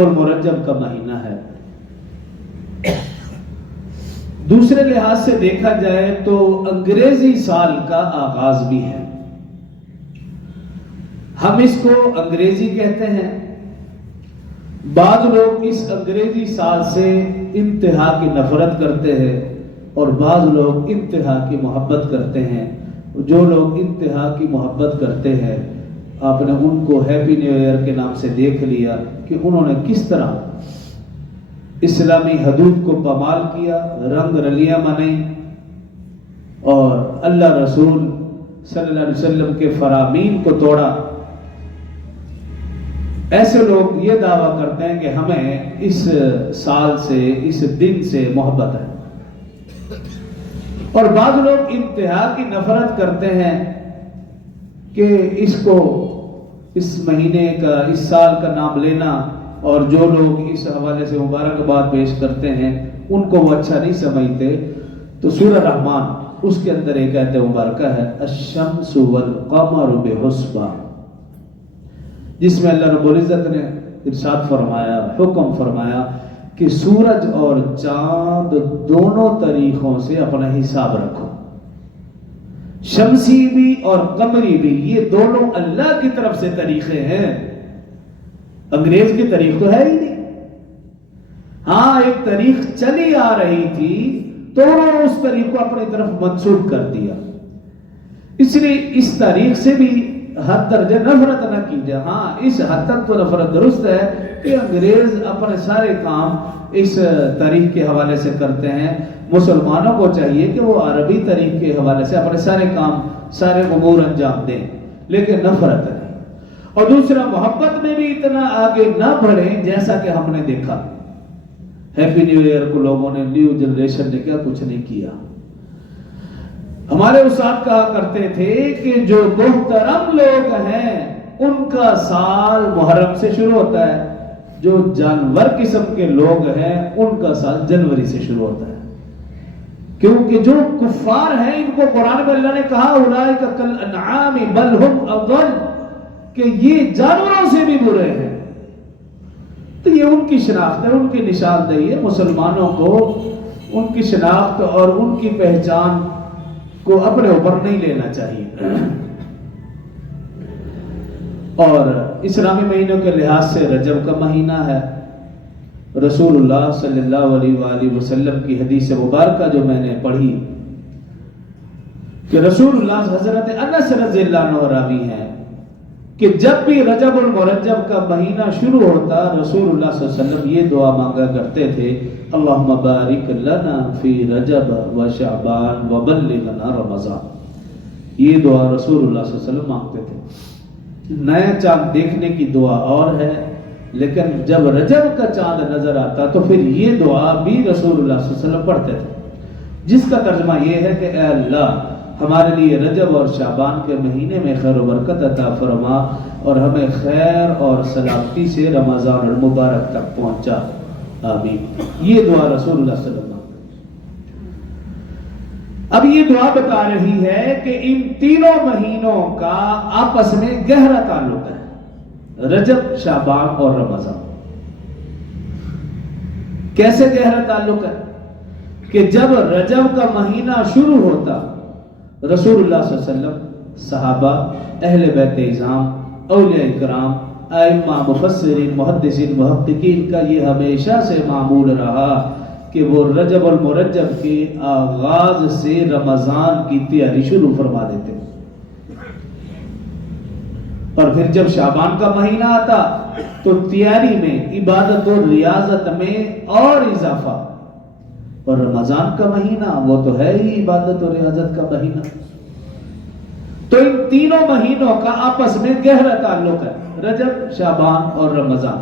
المرجب کا مہینہ ہے۔ دوسرے لحاظ سے دیکھا جائے تو انگریزی سال کا آغاز بھی ہے۔ ہم اس کو انگریزی کہتے ہیں، بعض لوگ اس انگریزی سال سے انتہا کی نفرت کرتے ہیں اور بعض لوگ انتہا کی محبت کرتے ہیں۔ جو لوگ انتہا کی محبت کرتے ہیں، آپ نے ان کو ہیپی نیو ایئر کے نام سے دیکھ لیا کہ انہوں نے کس طرح اسلامی حدود کو پامال کیا، رنگ رلیاں منائیں اور اللہ رسول صلی اللہ علیہ وسلم کے فرامین کو توڑا۔ ایسے لوگ یہ دعویٰ کرتے ہیں کہ ہمیں اس سال سے، اس دن سے محبت ہے، اور بعض لوگ انتہا کی نفرت کرتے ہیں کہ اس مہینے کا، اس سال کا نام لینا، اور جو لوگ اس حوالے سے مبارکباد پیش کرتے ہیں ان کو وہ اچھا نہیں سمجھتے۔ تو سورہ رحمان اس کے اندر ایک آیت مبارکہ ہے، الشمس والقمر بحسبان، جس میں اللہ رب العزت نے ارشاد فرمایا، حکم فرمایا کہ سورج اور چاند دونوں طریقوں سے اپنا حساب رکھو، شمسی بھی اور قمری بھی، یہ دونوں اللہ کی طرف سے طریقے ہیں، انگریز کی طریق تو ہے ہی نہیں۔ ہاں ایک طریق چلی آ رہی تھی تو انہوں نے اس طریق کو اپنی طرف منسوخ کر دیا، اس لیے اس طریق سے بھی حد درجے نفرت نہ کیجیے۔ ہاں اس حد تک تو نفرت درست ہے کہ انگریز اپنے سارے کام اس طریق کے حوالے سے کرتے ہیں، مسلمانوں کو چاہیے کہ وہ عربی طریق کے حوالے سے اپنے سارے کام، سارے امور انجام دیں، لیکن نفرت نہیں۔ اور دوسرا، محبت میں بھی اتنا آگے نہ بڑھیں جیسا کہ ہم نے دیکھا ہیپی نیو ایئر کو لوگوں نے، نیو جنریشن نے کیا کچھ نہیں کیا۔ ہمارے استاد کہا کرتے تھے کہ جو محترم لوگ ہیں ان کا سال محرم سے شروع ہوتا ہے، جو جانور قسم کے لوگ ہیں ان کا سال جنوری سے شروع ہوتا ہے، کیونکہ جو کفار ہیں ان کو قرآن میں اللہ نے کہا اولئک کالانعام بل ہم اضل، کہ یہ جانوروں سے بھی برے ہیں۔ تو یہ ان کی شناخت ہے، ان کی نشاندہی ہے۔ مسلمانوں کو ان کی شناخت اور ان کی پہچان کو اپنے اوپر نہیں لینا چاہیے۔ اور اسلامی مہینوں کے لحاظ سے رجب کا مہینہ ہے۔ رسول اللہ صلی اللہ علیہ وآلہ وسلم کی حدیث مبارکہ جو میں نے پڑھی کہ رسول اللہ حضرت انس رضی اللہ عنہ راوی ہیں کہ جب بھی رجب المرجب کا مہینہ شروع ہوتا، رسول اللہ صلی اللہ علیہ وسلم یہ دعا مانگا کرتے تھے، اللہم بارک لنا فی رجب و شعبان و بلغنا رمضان۔ یہ دعا رسول اللہ صلی اللہ علیہ وسلم مانگتے تھے۔ نیا چاند دیکھنے کی دعا اور ہے، لیکن جب رجب کا چاند نظر آتا تو پھر یہ دعا بھی رسول اللہ صلی اللہ علیہ وسلم پڑھتے تھے، جس کا ترجمہ یہ ہے کہ اے اللہ ہمارے لیے رجب اور شعبان کے مہینے میں خیر و برکت عطا فرما اور ہمیں خیر اور سلامتی سے رمضان المبارک تک پہنچا، آمین۔ یہ دعا رسول اللہ صلی اللہ علیہ وسلم۔ اب یہ دعا بتا رہی ہے کہ ان تینوں مہینوں کا آپس میں گہرا تعلق ہے، رجب، شعبان اور رمضان۔ کیسے گہرا تعلق ہے کہ جب رجب کا مہینہ شروع ہوتا، رسول اللہ صلی اللہ علیہ وسلم، صحابہ، اہل بیت اعظام، اولیاء اکرام، ائمہ، مفسرین، محدثین، محققین کا یہ ہمیشہ سے معمول رہا کہ وہ رجب المرجب کے آغاز سے رمضان کی تیاری شروع فرما دیتے، اور پھر جب شعبان کا مہینہ آتا تو تیاری میں، عبادت و ریاضت میں اور اضافہ، اور رمضان کا مہینہ وہ تو ہے ہی عبادت اور ریاضت کا مہینہ۔ تو ان تینوں مہینوں کا آپس میں گہرا تعلق ہے، رجب، شعبان اور رمضان۔